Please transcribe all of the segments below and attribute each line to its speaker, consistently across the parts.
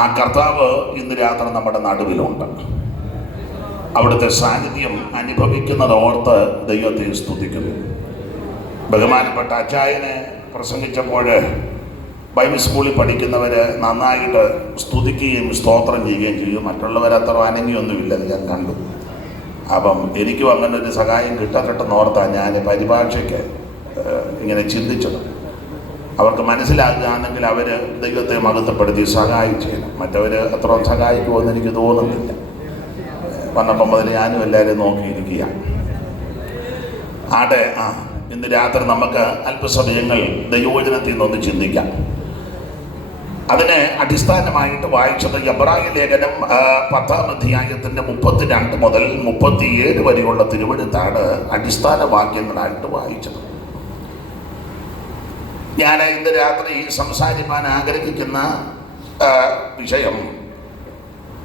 Speaker 1: ആ കർത്താവ് ഇന്ന് രാത്രി നമ്മുടെ നടുവിലുണ്ട്. അവിടുത്തെ സാന്നിധ്യം അനുഭവിക്കുന്നത് ഓർത്ത് ദൈവത്തെ സ്തുതിക്കുന്നു. ബഹുമാനപ്പെട്ട അച്ചായനെ പ്രസംഗിച്ചപ്പോൾ ബൈബിൾ സ്കൂളിൽ പഠിക്കുന്നവർ നന്നായിട്ട് സ്തുതിക്കുകയും സ്തോത്രം ചെയ്യുകയും ചെയ്യും മറ്റുള്ളവർ അത്ര അനങ്ങിയൊന്നുമില്ല ഞാൻ കണ്ടു. അപ്പം എനിക്കും അങ്ങനെ ഒരു സഹായം കിട്ടട്ടെന്ന് ഓർത്താണ് ഞാൻ പരിഭാഷയ്ക്ക് ഇങ്ങനെ ചിന്തിച്ചത്. അവർക്ക് മനസ്സിലാകുകയാണെങ്കിൽ അവർ ദൈവത്തെ മഹത്വപ്പെടുത്തി സഹായിച്ചേനും. മറ്റവർ അത്ര സഹായിക്കുമെന്ന് എനിക്ക് തോന്നുന്നില്ല. വന്നപ്പം മുതൽ ഞാനും എല്ലാവരും നോക്കിയിരിക്കുക ആടെ ആ ഇന്ന് രാത്രി നമുക്ക് അല്പസമയങ്ങൾ ദൈവോചനത്തിൽ നിന്നൊന്ന് ചിന്തിക്കാം. അതിനെ അടിസ്ഥാനമായിട്ട് വായിച്ചത് എബ്രാഹിം ലേഖനം പത്താം അധ്യായത്തിന്റെ മുപ്പത്തിരണ്ട് മുതൽ മുപ്പത്തിയേഴ് വരെയുള്ള തിരുവഴുത്താണ് അടിസ്ഥാന വാക്യങ്ങളായിട്ട് വായിച്ചത്. ഞാൻ ഇന്ന് രാത്രി സംസാരിക്കാൻ ആഗ്രഹിക്കുന്ന വിഷയം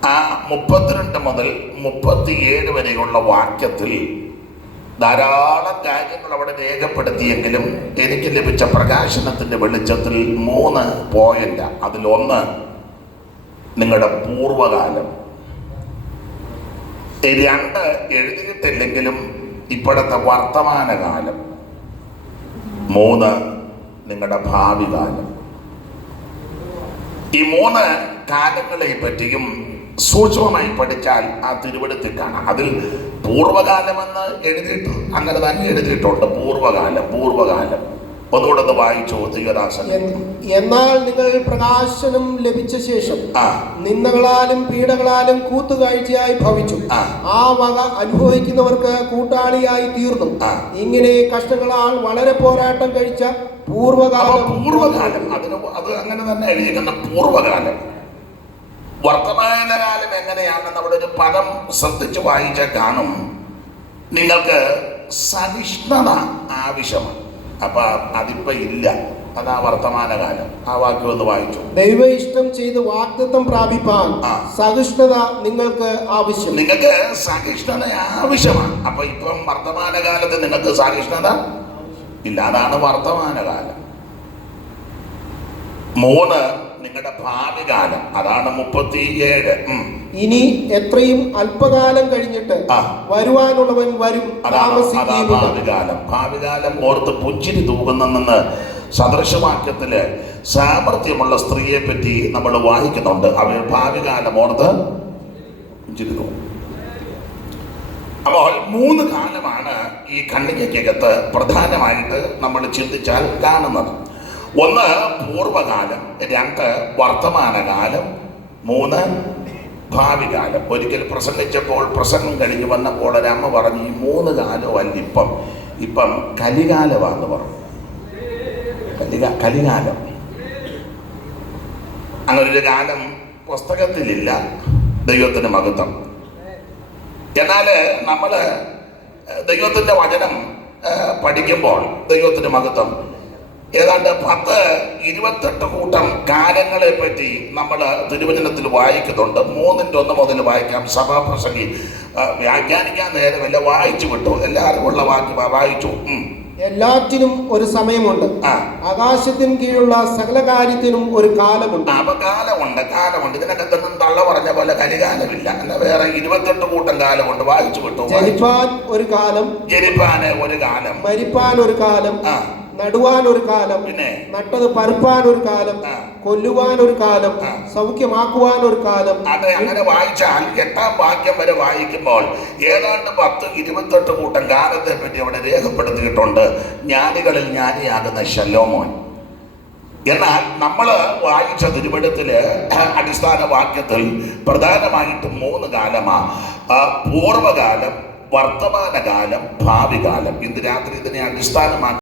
Speaker 1: ആ മുപ്പത്തിരണ്ട് മുതൽ മുപ്പത്തിയേഴ് വരെയുള്ള വാക്യത്തിൽ ധാരാളം കാര്യങ്ങൾ അവിടെ രേഖപ്പെടുത്തിയെങ്കിലും എനിക്ക് ലഭിച്ച പ്രകാശനത്തിന്റെ വെളിച്ചത്തിൽ മൂന്ന് പോയിന്റ് അതിലൊന്ന് നിങ്ങളുടെ പൂർവകാലം രണ്ട് എഴുതിയിട്ടില്ലെങ്കിലും ഇപ്പോഴത്തെ വർത്തമാനകാലം. മൂന്ന് നിങ്ങളുടെ ഭാവി കാലം. ഈ മൂന്ന് കാലങ്ങളെ പറ്റിയും സൂക്ഷ്മമായി പഠിച്ചാൽ ആ തിരുവഴുത്തിൽ കാണാം. അതിൽ പൂർവകാലമെന്ന് എഴുതിയിട്ട് അങ്ങനെ തന്നെ എഴുതിയിട്ടുണ്ട്. പൂർവകാലം പൂർവകാലം ഒന്നുകൂടെ ഒന്ന് വായിച്ചു
Speaker 2: എന്നാൽ നിങ്ങൾ പ്രകാശനം ലഭിച്ച ശേഷം നിന്ദകളാലും പീഡകളാലും കൂത്തുകാഴ്ചയായി ഭവിച്ചു.
Speaker 1: ആ.
Speaker 2: വക അനുഭവിക്കുന്നവർക്ക് കൂട്ടാളിയായി തീർന്നു. ഇങ്ങനെ കഷ്ടങ്ങളാൽ വളരെ പോരാട്ടം കഴിച്ച പൂർവകാലം
Speaker 1: പൂർവകാലം അതിന് അത് അങ്ങനെ തന്നെ എഴുതിയിരിക്കുന്ന പൂർവകാലം വർത്തമാനകാലം എങ്ങനെയാണെന്ന് അവിടെ ഒരു പദം ശ്രദ്ധിച്ച് വായിച്ച കാണും. നിങ്ങൾക്ക് സഹിഷ്ണുത ആവശ്യമാണ്. അപ്പൊ അതിപ്പോൾ ഇല്ല. അതാ വർത്തമാനകാലം. ആ വാക്യം ഒന്ന് വായിച്ചു.
Speaker 2: ദൈവ ഇഷ്ടം ചെയ്ത് വാഗ്ദത്തം പ്രാപിപ്പാൻ
Speaker 1: ആ.
Speaker 2: സഹിഷ്ണുത നിങ്ങൾക്ക് ആവശ്യം.
Speaker 1: നിങ്ങൾക്ക് സഹിഷ്ണുത ആവശ്യമാണ്. അപ്പൊ ഇപ്പം വർത്തമാനകാലത്ത് നിങ്ങൾക്ക് സഹിഷ്ണുത? ഇല്ല അതാണ് വർത്തമാനകാലം. മൂന്ന് നിങ്ങളുടെ ഭാവി കാലം അതാണ് മുപ്പത്തിയേഴ്.
Speaker 2: ഇനി എത്രയും അല്പകാലം കഴിഞ്ഞിട്ട് വരുവാനുള്ളവൻ വരും
Speaker 1: അതാണ് കാലം
Speaker 2: ഭാവി
Speaker 1: ഭാവികാലം ഭാവികാലം ഓർത്ത് പുഞ്ചിരി തൂകുന്നെന്ന് സദൃശവാക്യത്തിൽ സാമർഥ്യമുള്ള സ്ത്രീയെ പറ്റി നമ്മൾ വായിക്കുന്നുണ്ട്. അവർ ഭാവികാലം ഓർത്ത് പുഞ്ചിരി തൂകും. അപ്പോൾ മൂന്ന് കാലമാണ് ഈ കണ്ണികയ്ക്കകത്ത് പ്രധാനമായിട്ട് നമ്മൾ ചിന്തിച്ചാൽ കാണുന്നത്. ഒന്ന് പൂർവകാലം രണ്ട് വർത്തമാനകാലം. മൂന്ന് ഭാവി കാലം ഒരിക്കൽ പ്രസംഗിച്ചപ്പോൾ പ്രസംഗം കഴിഞ്ഞ് വന്നപ്പോൾ ഒരമ്മ പറഞ്ഞു ഈ മൂന്ന് കാലവും ഇപ്പം. ഇപ്പം കലികാലമാണെന്ന് പറഞ്ഞു. കലിക കലികാലം. അങ്ങനൊരു കാലം പുസ്തകത്തിലില്ല ദൈവത്തിന് മഹത്വം. എന്നാൽ നമ്മൾ ദൈവത്തിന്റെ വചനം പഠിക്കുമ്പോൾ ദൈവത്തിന് മഹത്വം. ഏതാണ്ട് പത്ത് ഇരുപത്തെട്ട് കൂട്ടം കാലങ്ങളെ പറ്റി നമ്മൾ തിരുവചനത്തിൽ വായിക്കുന്നുണ്ട്. മൂന്നിന്റെ ഒന്ന് മുതൽ വായിക്കാം. സഭാപ്രസംഗി വ്യാഖ്യാനിക്കാൻ നേരമില്ല. വായിച്ചു വിട്ടു. എല്ലാവരും ഉള്ള വാക്യം വായിച്ചു.
Speaker 2: എല്ലാറ്റിനും ഒരു സമയമുണ്ട്. ആകാശത്തിന് കീഴുള്ള സകല കാര്യത്തിനും ഒരു കാലമുണ്ട്.
Speaker 1: അപ്പൊ കാലമുണ്ട് കാലമുണ്ട്. ഇതിനകത്തൊന്നും തള്ള പറഞ്ഞ പോലെ കലികാലമില്ല എന്നാ വേറെ ഇരുപത്തെട്ട് കൂട്ടം കാലമുണ്ട്. വായിച്ചു വിട്ടു.
Speaker 2: ജനിപ്പാൻ ഒരു കാലം
Speaker 1: ജനിപ്പാന് ഒരു കാലം.
Speaker 2: മരിപ്പാൻ ഒരു കാലം
Speaker 1: ആ.
Speaker 2: നടുവാൻ ഒരു കാലം
Speaker 1: പിന്നെ?
Speaker 2: നട്ടത് പരപ്പാൻ ഒരു കാലം കൊല്ലുവാൻ ഒരു കാലം. സൗഖ്യമാക്കുവാൻ ഒരു കാലം.
Speaker 1: അത് അങ്ങനെ വായിച്ചാൽ എട്ടാം വാക്യം വരെ വായിക്കുമ്പോൾ ഏതാണ്ട് പത്ത് ഇരുപത്തെട്ട് കൂട്ടം കാലത്തെ പറ്റി അവിടെ രേഖപ്പെടുത്തിയിട്ടുണ്ട്. ജ്ഞാനികളിൽ ജ്ഞാനിയാകുന്ന ശലോമോൻ എന്നാൽ നമ്മൾ വായിച്ച തിരുവഴുത്തിൽ അടിസ്ഥാന വാക്യത്തിൽ പ്രധാനമായിട്ടും മൂന്ന് കാലമാണ് പൂർവകാലം വർത്തമാനകാലം ഭാവി കാലം ഇന്ന് രാത്രി ഇതിനെ അടിസ്ഥാനമാക്കി